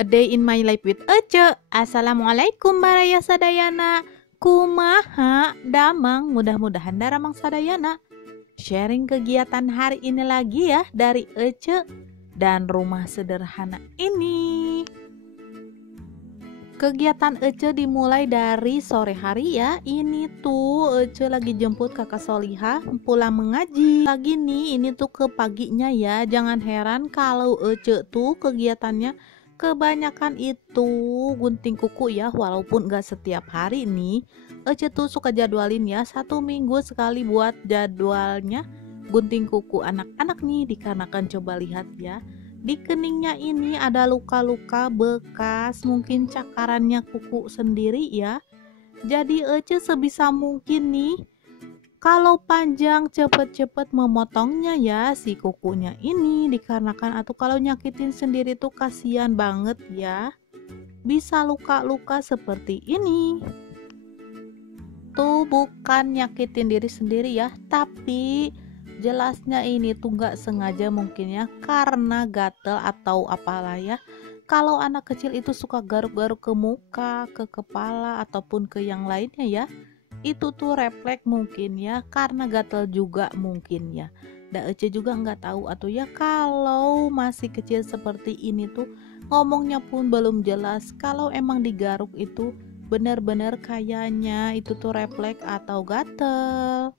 A day in my life with Ece. Assalamualaikum baraya sadayana. Kumaha damang, mudah-mudahan daramang sadayana. Sharing kegiatan hari ini lagi ya dari Ece dan rumah sederhana ini. Kegiatan Ece dimulai dari sore hari ya. Ini tuh Ece lagi jemput kakak Solihah pulang mengaji. Lagi nih, ini tuh ke paginya ya. Jangan heran kalau Ece tuh kegiatannya kebanyakan itu gunting kuku ya. Walaupun gak setiap hari nih, Ece tuh suka jadwalin ya 1 minggu sekali buat jadwalnya gunting kuku anak-anak nih. Dikarenakan coba lihat ya, di keningnya ini ada luka-luka bekas, mungkin cakarannya kuku sendiri ya. Jadi Ece sebisa mungkin nih, kalau panjang cepet-cepet memotongnya ya si kukunya ini. Dikarenakan atau kalau nyakitin sendiri tuh kasihan banget ya, bisa luka-luka seperti ini. Tuh bukan nyakitin diri sendiri ya, tapi jelasnya ini tuh gak sengaja mungkin ya, karena gatel atau apalah ya. Kalau anak kecil itu suka garuk-garuk ke muka, ke kepala, ataupun ke yang lainnya ya, itu tuh refleks mungkin ya, karena gatel juga mungkin ya. Dan Ece juga gak tahu atau ya, kalau masih kecil seperti ini tuh ngomongnya pun belum jelas. Kalau emang digaruk itu bener-bener kayaknya itu tuh refleks atau gatel.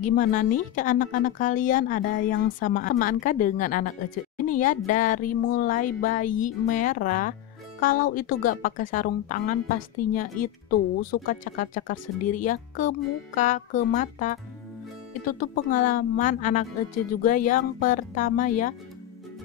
Gimana nih ke anak-anak kalian, ada yang samaan kah dengan anak Ece ini ya? Dari mulai bayi merah, kalau itu gak pakai sarung tangan pastinya itu suka cakar-cakar sendiri ya ke muka, ke mata. Itu tuh pengalaman anak Ece juga yang pertama ya.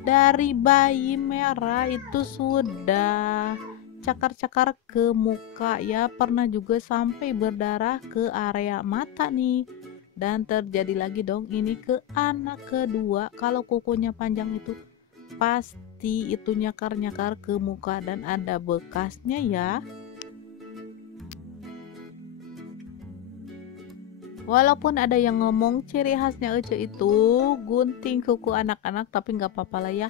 Dari bayi merah itu sudah cakar-cakar ke muka ya, pernah juga sampai berdarah ke area mata nih. Dan terjadi lagi dong ini ke anak kedua, kalau kukunya panjang itu pasti itu nyakar-nyakar ke muka dan ada bekasnya ya. Walaupun ada yang ngomong ciri khasnya Ece itu gunting kuku anak-anak, tapi nggak apa-apa lah ya.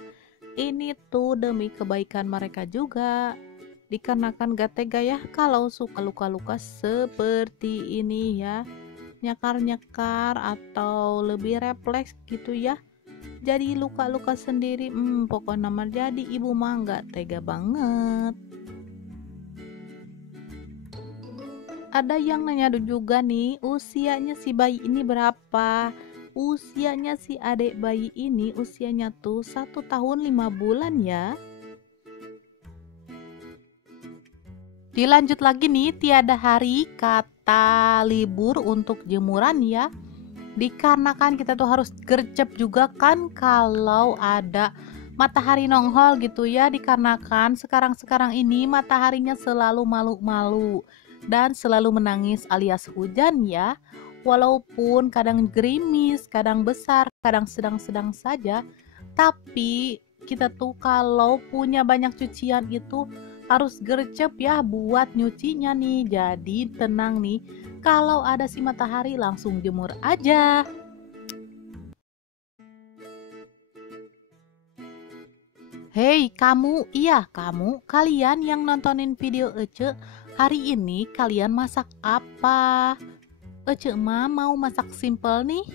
Ini tuh demi kebaikan mereka juga. Dikarenakan gak tega ya kalau suka luka-luka seperti ini ya, nyakar-nyakar atau lebih refleks gitu ya, jadi luka-luka sendiri. Pokoknya nama jadi ibu mah nggak tega banget. Ada yang nanya juga nih, usianya si bayi ini berapa? Usianya si adik bayi ini usianya tuh 1 tahun 5 bulan ya. Dilanjut lagi nih, tiada hari kata libur untuk jemuran ya. Dikarenakan kita tuh harus gercep juga kan kalau ada matahari nongol gitu ya. Dikarenakan sekarang ini mataharinya selalu malu-malu dan selalu menangis alias hujan ya. Walaupun kadang gerimis, kadang besar, kadang sedang-sedang saja, tapi kita tuh kalau punya banyak cucian itu harus gercep ya buat nyucinya nih. Jadi tenang nih, kalau ada si matahari langsung jemur aja. Hei kamu, iya kamu, kalian yang nontonin video Ece, hari ini kalian masak apa? Ece mah mau masak simple nih.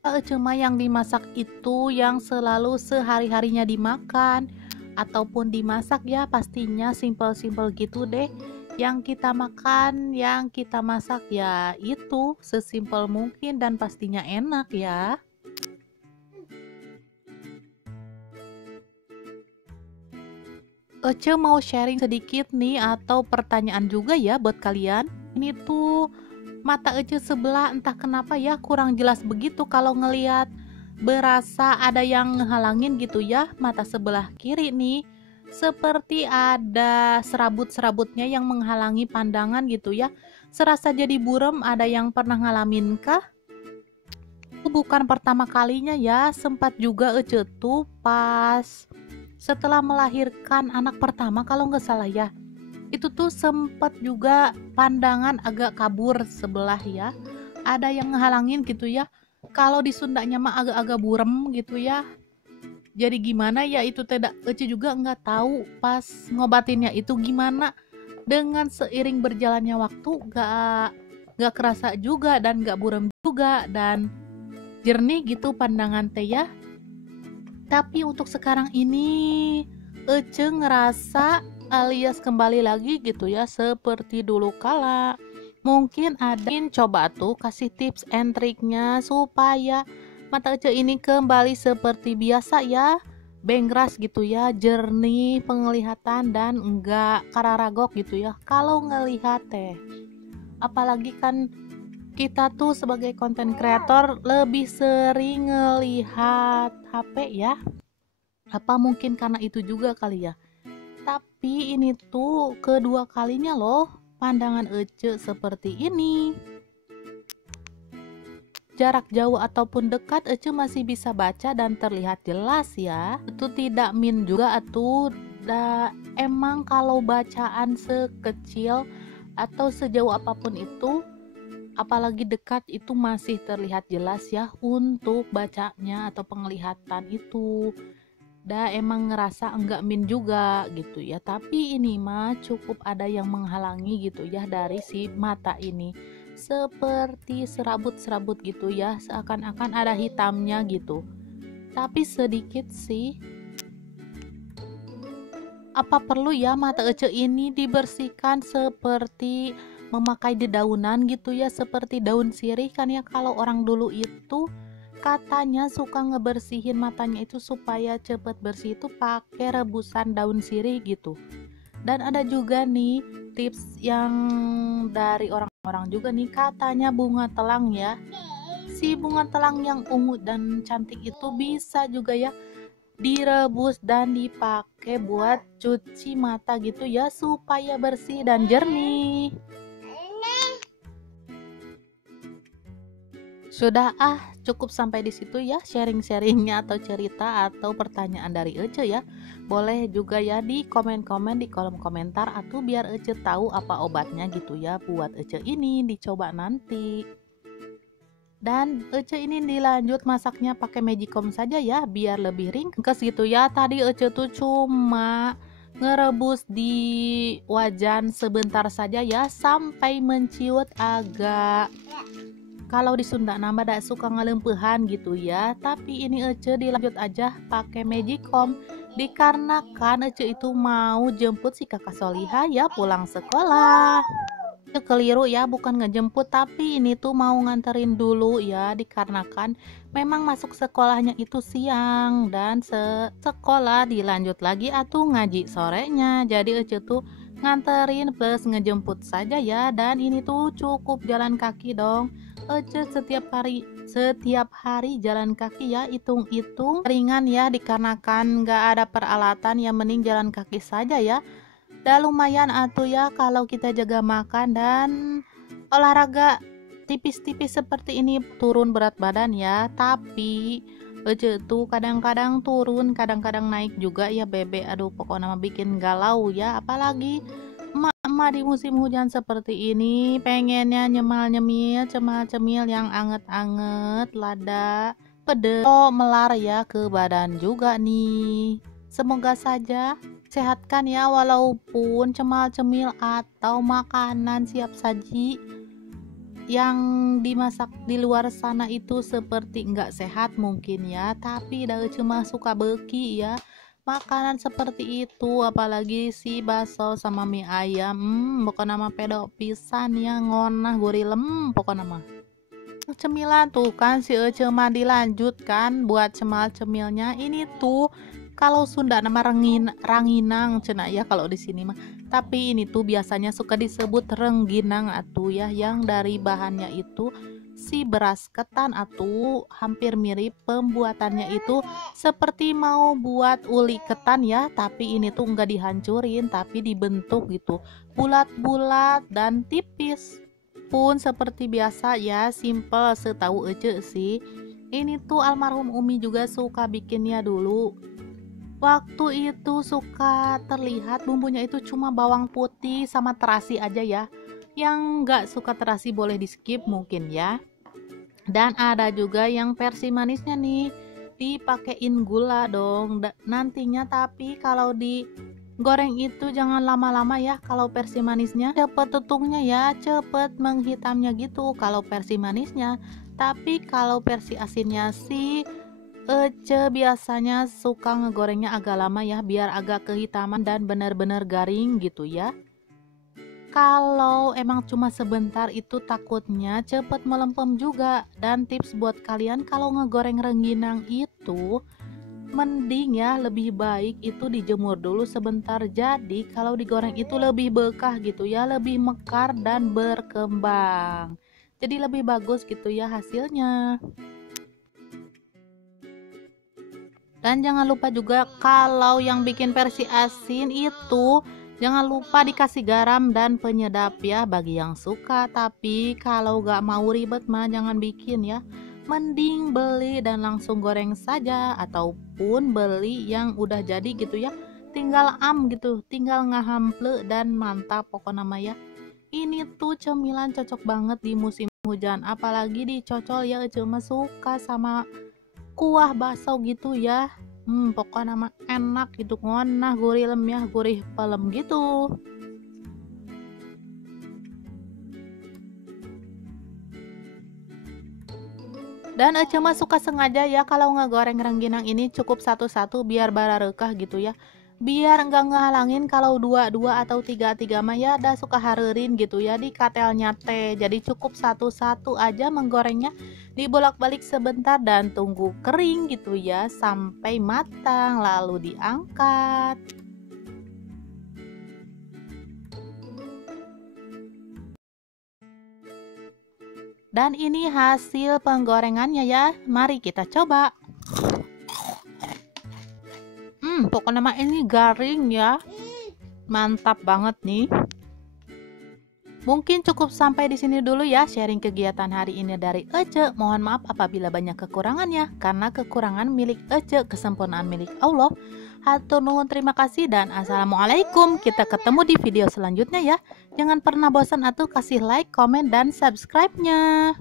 Ece mah yang dimasak itu yang selalu sehari-harinya dimakan ataupun dimasak ya, pastinya simple-simple gitu deh. Yang kita makan, yang kita masak ya itu sesimpel mungkin dan pastinya enak ya. Ece mau sharing sedikit nih atau pertanyaan juga ya buat kalian. Ini tuh mata Ece sebelah entah kenapa ya kurang jelas begitu kalau ngelihat, berasa ada yang ngehalangin gitu ya. Mata sebelah kiri nih seperti ada serabut-serabutnya yang menghalangi pandangan gitu ya. Serasa jadi buram. Ada yang pernah ngalamin kah? Bukan pertama kalinya ya, sempat juga Ece tuh pas setelah melahirkan anak pertama kalau nggak salah ya, itu tuh sempat juga pandangan agak kabur sebelah ya. Ada yang ngehalangin gitu ya. Kalau di Sundanya mah agak-agak burem gitu ya. Jadi gimana ya itu tidak Ece juga nggak tahu pas ngobatinnya itu gimana. Dengan seiring berjalannya waktu nggak kerasa juga dan nggak buram juga dan jernih gitu pandangan teh ya. Tapi untuk sekarang ini Ece ngerasa alias kembali lagi gitu ya seperti dulu kala. Mungkin ada coba tuh kasih tips and triknya supaya mata Ece ini kembali seperti biasa ya, bengras gitu ya, jernih penglihatan dan enggak kararagok gitu ya kalau ngelihat teh. Apalagi kan kita tuh sebagai konten kreator lebih sering ngelihat HP ya. Apa mungkin karena itu juga kali ya. Tapi ini tuh kedua kalinya loh pandangan Ece seperti ini. Jarak jauh ataupun dekat Ece masih bisa baca dan terlihat jelas ya. Itu tidak min juga atuh. Emang kalau bacaan sekecil atau sejauh apapun itu, apalagi dekat itu masih terlihat jelas ya untuk bacanya atau penglihatan itu. Emang ngerasa enggak min juga gitu ya, tapi ini mah cukup ada yang menghalangi gitu ya dari si mata ini, seperti serabut-serabut gitu ya, seakan-akan ada hitamnya gitu, tapi sedikit sih. Apa perlu ya mata Ece ini dibersihkan seperti memakai dedaunan gitu ya, seperti daun sirih kan ya, kalau orang dulu itu katanya suka ngebersihin matanya itu supaya cepet bersih itu pakai rebusan daun sirih gitu. Dan ada juga nih tips yang dari orang-orang juga nih, katanya bunga telang ya. Si bunga telang yang ungu dan cantik itu bisa juga ya direbus dan dipakai buat cuci mata gitu ya supaya bersih dan jernih. Sudah cukup sampai di situ ya sharing-sharingnya atau cerita atau pertanyaan dari Ece ya. Boleh juga ya di komen-komen di kolom komentar atau biar Ece tahu apa obatnya gitu ya buat Ece ini dicoba nanti. Dan Ece ini dilanjut masaknya pakai magicom saja ya biar lebih ringkes gitu ya. Tadi Ece tuh cuma ngerebus di wajan sebentar saja ya sampai menciut agak, kalau di Sunda nama dak suka ngelempehan gitu ya. Tapi ini Ece dilanjut aja pakai magicom dikarenakan Ece itu mau jemput si kakak Soliha ya pulang sekolah. Keliru ya, bukan ngejemput tapi ini tuh mau nganterin dulu ya, dikarenakan memang masuk sekolahnya itu siang dan sekolah dilanjut lagi atau ngaji sorenya. Jadi Ece tuh nganterin plus ngejemput saja ya, dan ini tuh cukup jalan kaki dong. Ece setiap hari jalan kaki ya, hitung-hitung ringan ya, dikarenakan nggak ada peralatan ya, mending jalan kaki saja ya. Lumayan atuh ya kalau kita jaga makan dan olahraga tipis-tipis seperti ini, turun berat badan ya. Tapi Ece tuh kadang-kadang turun, kadang-kadang naik juga ya bebe. Aduh pokoknya bikin galau ya. Apalagi emak-emak di musim hujan seperti ini pengennya nyemal-nyemil, cemal-cemil yang anget-anget, lada, pedes, melar ya ke badan juga nih. Semoga saja sehatkan ya, walaupun cemal-cemil atau makanan siap saji yang dimasak di luar sana itu seperti nggak sehat mungkin ya, tapi dah cuma suka beki ya makanan seperti itu, apalagi si bakso sama mie ayam. Pokoknya nama pedok pisan ya, ngonah gurilem pokoknya nama cemilan tuh kan si Ece mah dilanjutkan buat cemal-cemilnya. Ini tuh kalau Sunda nama ranginang cena ya kalau di sini mah. Tapi ini tuh biasanya suka disebut rengginang atuh ya, yang dari bahannya itu si beras ketan atau hampir mirip pembuatannya itu seperti mau buat uli ketan ya, tapi ini tuh enggak dihancurin tapi dibentuk gitu bulat-bulat dan tipis. Pun seperti biasa ya, simple setahu Ece sih. Ini tuh almarhum Umi juga suka bikinnya dulu. Waktu itu suka terlihat bumbunya itu cuma bawang putih sama terasi aja ya. Yang nggak suka terasi boleh di skip mungkin ya. Dan ada juga yang versi manisnya nih, dipakein gula dong nantinya. Tapi kalau digoreng itu jangan lama-lama ya. Kalau versi manisnya cepet tutungnya ya, cepet menghitamnya gitu kalau versi manisnya. Tapi kalau versi asinnya sih Ece biasanya suka ngegorengnya agak lama ya, biar agak kehitaman dan benar-benar garing gitu ya. Kalau emang cuma sebentar itu takutnya cepet melempem juga. Dan tips buat kalian kalau ngegoreng rengginang itu mending ya, lebih baik itu dijemur dulu sebentar. Jadi kalau digoreng itu lebih bekah gitu ya, lebih mekar dan berkembang. Jadi lebih bagus gitu ya hasilnya. Dan jangan lupa juga kalau yang bikin versi asin itu jangan lupa dikasih garam dan penyedap ya bagi yang suka. Tapi kalau gak mau ribet mah jangan bikin ya. Mending beli dan langsung goreng saja, ataupun beli yang udah jadi gitu ya. Tinggal gitu, tinggal ngahample dan mantap pokoknya mah ya. Ini tuh cemilan cocok banget di musim hujan, apalagi dicocol ya. Cuma suka sama kuah bakso gitu ya. Pokoknya mah enak gitu, ngonah gurih lem ya, gurih pelem gitu. Dan Ece mah suka sengaja ya kalau ngegoreng rengginang ini cukup satu-satu biar bararekah gitu ya. Biar enggak ngehalangin kalau dua-dua atau tiga-tiga mah ya dah suka harerin gitu ya di katelnya teh. Jadi cukup satu-satu aja menggorengnya, dibolak-balik sebentar dan tunggu kering gitu ya sampai matang lalu diangkat. Dan ini hasil penggorengannya ya. Mari kita coba. Pokoknya mah ini garing ya. Mantap banget nih. Mungkin cukup sampai di sini dulu ya sharing kegiatan hari ini dari Ece. Mohon maaf apabila banyak kekurangannya, karena kekurangan milik Ece, kesempurnaan milik Allah. Hatur nuhun, terima kasih dan assalamualaikum. Kita ketemu di video selanjutnya ya. Jangan pernah bosan atuh kasih like, komen dan subscribe-nya.